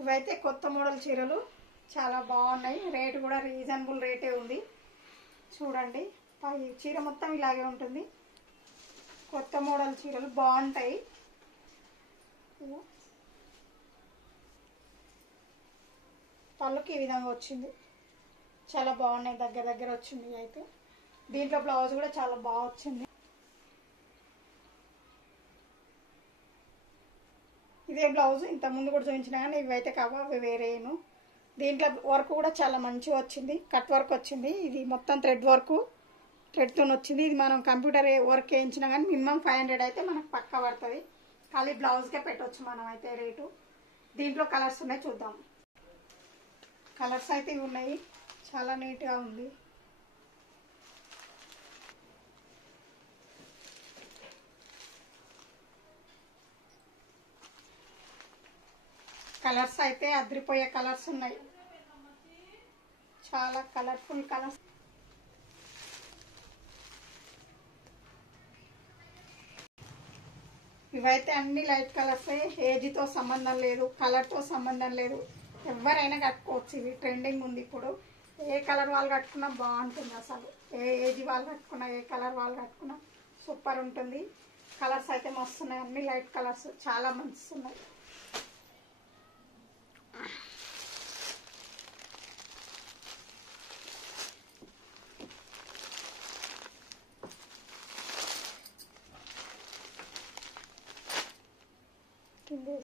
ఇవైతే కొత్త మోడల్ చీరలు చాలా బాగున్నాయి. రేట్ కూడా రీజనబుల్ రేటే ఉంది. చూడండి, ఈ చీర మొత్తం ఇలాగే ఉంటుంది. కొత్త మోడల్ చీరలు బాగుంటాయి. పళ్ళుకి ఈ విధంగా వచ్చింది. చాలా బాగున్నాయి. దగ్గర దగ్గర వచ్చింది. అయితే దీంట్లో బ్లౌజ్ కూడా చాలా బాగా వచ్చింది. ఇదే బ్లౌజ్ ఇంత ముందు కూడా చూపించిన కానీ ఇవైతే కావా, అవి వేరేను. దీంట్లో వర్క్ కూడా చాలా మంచిగా వచ్చింది. కట్ వర్క్ వచ్చింది. ఇది మొత్తం థ్రెడ్ వర్క్, థ్రెడ్తో వచ్చింది. ఇది మనం కంప్యూటర్ వర్క్ వేయించినా కానీ మినిమం 500 అయితే మనకు పక్కా పడుతుంది. ఖాళీ బ్లౌజ్కే పెట్టవచ్చు మనం అయితే రేటు. దీంట్లో కలర్స్ ఉన్నాయి, చూద్దాం. కలర్స్ అయితే ఇవి ఉన్నాయి. చాలా నీట్గా ఉంది. కలర్స్ అయితే అదిరిపోయే కలర్స్ ఉన్నాయి. చాలా కలర్ఫుల్ కలర్స్. ఇవైతే అన్ని లైట్ కలర్సే. ఏజ్తో సంబంధం లేదు, కలర్తో సంబంధం లేదు. ఎవరైనా కట్టుకోవచ్చు. ఇవి ట్రెండింగ్ ఉంది ఇప్పుడు. ఏ కలర్ వాళ్ళు కట్టుకున్నా బాగుంటుంది. అసలు ఏ ఏజ్ వాళ్ళు కట్టుకున్నా, ఏ కలర్ వాళ్ళు కట్టుకున్నా సూపర్ ఉంటుంది. కలర్స్ అయితే మస్తున్నాయి. అన్ని లైట్ కలర్స్ చాలా మంచి ఉన్నాయి.